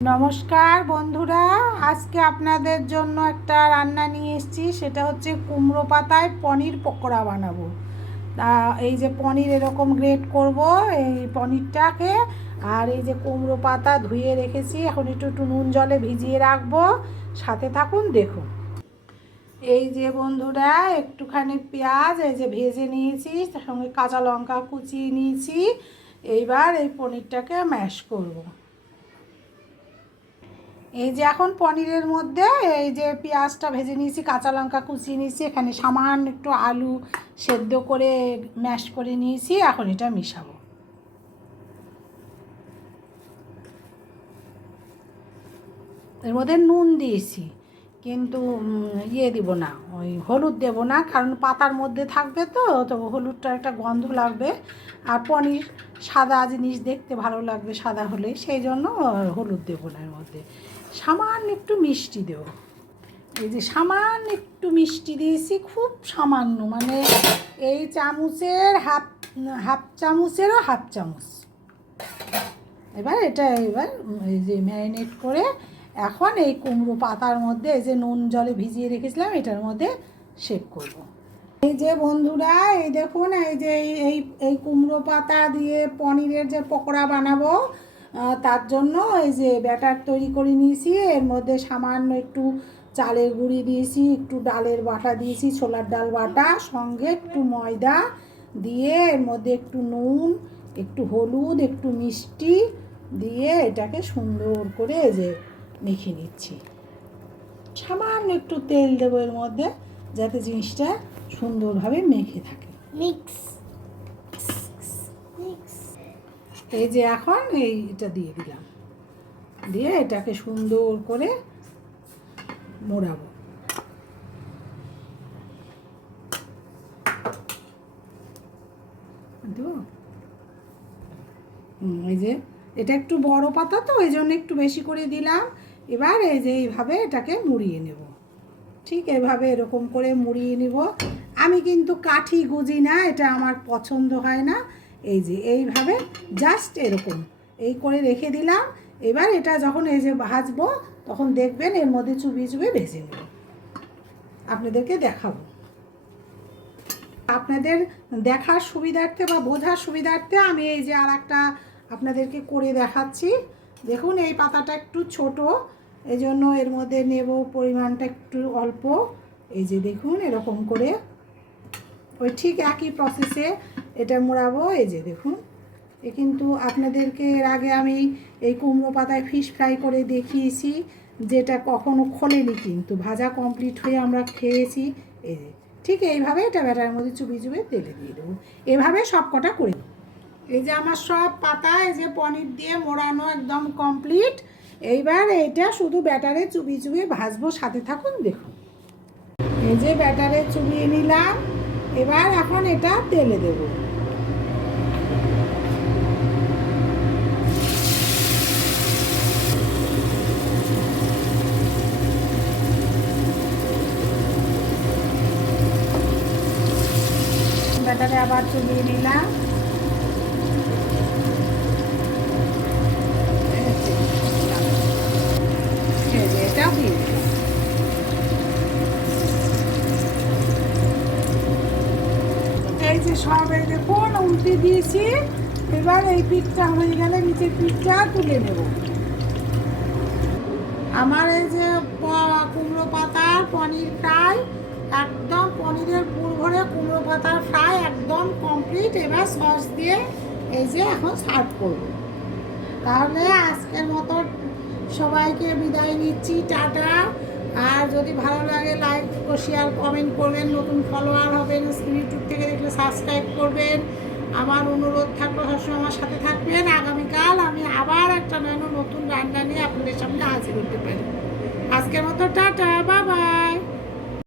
নমস্কার বন্ধুরা, আজকে আপনাদের জন্য একটা রান্না নিয়ে এসেছি। সেটা হচ্ছে কুমড়ো পাতায় পনির পকোড়া বানাবো। তা এই যে পনির এরকম গ্রেট করব এই পনিরটাকে, আর এই যে কুমড়ো পাতা ধুয়ে রেখেছি, এখন একটু নুন জলে ভিজিয়ে রাখবো। সাথে থাকুন, দেখুন। এই যে বন্ধুরা, একটুখানি পেঁয়াজ এই যে ভেজে নিয়েছি, তার সঙ্গে কাঁচা লঙ্কা কুচিয়ে নিয়েছি। এইবার এই পনিরটাকে ম্যাশ করব। এই যে এখন পনিরের মধ্যে এই যে পেঁয়াজটা ভেজে নিয়েছি, কাঁচা লঙ্কা কুচিয়ে নিয়েছি, এখানে সামান্য একটু আলু সেদ্ধ করে ম্যাশ করে নিয়েছি। এখন এটা মিশাবো। এর মধ্যে নুন দিয়েছি, কিন্তু দিব না, ওই হলুদ দেব না, কারণ পাতার মধ্যে থাকবে তো তো হলুদটা একটা গন্ধ লাগবে। আর পনির সাদা জিনিস দেখতে ভালো লাগবে সাদা হলে, সেই জন্য হলুদ দেবো না। এর মধ্যে সামান্য একটু মিষ্টি দেবো। এই যে সামান্য একটু মিষ্টি দিয়েছি, খুব সামান্য, মানে এই চামচের হাফ চামচেরও হাফ চামচ। এবার এই যে ম্যারিনেট করে এখন এই কুমড়ো পাতার মধ্যে এই যে নুন জলে ভিজিয়ে রেখেছিলাম এটার মধ্যে শেক করব। এই যে বন্ধুরা, এই দেখুন, এই যে এই এই কুমড়ো পাতা দিয়ে পনিরের যে পকোড়া বানাবো, তার জন্য এই যে ব্যাটার তৈরি করে নিয়েছি। এর মধ্যে সামান্য একটু চালের গুঁড়ি দিয়েছি, একটু ডালের বাটা দিয়েছি, ছোলার ডাল বাটা, সঙ্গে একটু ময়দা দিয়ে এর মধ্যে একটু নুন, একটু হলুদ, একটু মিষ্টি দিয়ে এটাকে সুন্দর করে এই যে মেখে নিচ্ছি। সামান্য একটু তেল দেবো এর মধ্যে, যাতে জিনিসটা সুন্দরভাবে মেখে থাকে। মিক্স। এই যে এখন এইটা দিয়ে দিলাম, দিয়ে এটাকে সুন্দর করে মোড়াবো। এই যে এটা একটু বড় পাতা তো, এই জন্য একটু বেশি করে দিলাম। এবার এই যে এইভাবে এটাকে মুড়িয়ে নেব, ঠিক এভাবে এরকম করে মুড়িয়ে নেব। আমি কিন্তু কাঠি গুজি না, এটা আমার পছন্দ হয় না। এই যে এইভাবে জাস্ট এরকম এই করে রেখে দিলাম। এবার এটা যখন এই যে ভাজবো, তখন দেখবেন এর মধ্যে চুবিয়ে চুবিয়ে ভেজে নেব, আপনাদেরকে দেখাবো। আপনাদের দেখার সুবিধার্থে বা বোঝার সুবিধার্থে আমি এই যে আর একটা আপনাদেরকে করে দেখাচ্ছি। দেখুন, এই পাতাটা একটু ছোট, এই জন্য এর মধ্যে নেব পরিমাণটা একটু অল্প। এই যে দেখুন, এরকম করে ওই ঠিক একই প্রসেসে এটা মোড়াবো। এই যে দেখুন, কিন্তু আপনাদেরকে এর আগে আমি এই কুমড়ো পাতায় ফিশ ফ্রাই করে দেখিয়েছি, যেটা কখনো খোলেনি, কিন্তু ভাজা কমপ্লিট হয়ে আমরা খেয়েছি। এই যে ঠিক এইভাবে এটা ব্যাটার মধ্যে চুবিয়ে চুবিয়ে তেলে দিয়ে দেবো। এভাবে সব কটা করে দেবো। এই যে আমার সব পাতা এই যে পনির দিয়ে মোড়ানো একদম কমপ্লিট। এইবার এইটা শুধু ব্যাটারে চুবিয়ে চুবিয়ে ভাজবো, সাথে থাকুন, দেখুন। এই যে ব্যাটারে চুবিয়ে নিলাম, এবার এখন এটা তেলে দেবো। ব্যাটারে আবার চুবিয়ে নিলাম। এটাও দিয়ে দিলাম। এই যে সব এই দেখুন উল্টে দিয়েছি। এবার এই পিঠটা হয়ে গেলে নিচের পিঠটা তুলে নেব। আমার এই যে কুমড়ো পাতার পনির ফ্রাই, একদম পনিরের পুর ভরে কুমড়ো পাতার ফ্রাই একদম কমপ্লিট। এবার সস দিয়ে এই যে এখন সার্ভ করব। তাহলে আজকের মতো সবাইকে বিদায় নিচ্ছি, টাটা। আর যদি ভালো লাগে লাইক ও শেয়ার কমেন্ট করবেন, নতুন ফলোয়ার হবেন, ইউটিউব থেকে দেখলে সাবস্ক্রাইব করবেন। আমার অনুরোধ থাকলো সবসময় আমার সাথে থাকবেন। আগামীকাল আমি আবার একটা নতুন রান্না নিয়ে আপনাদের সামনে হাজির হতে পারি। আজকের মতো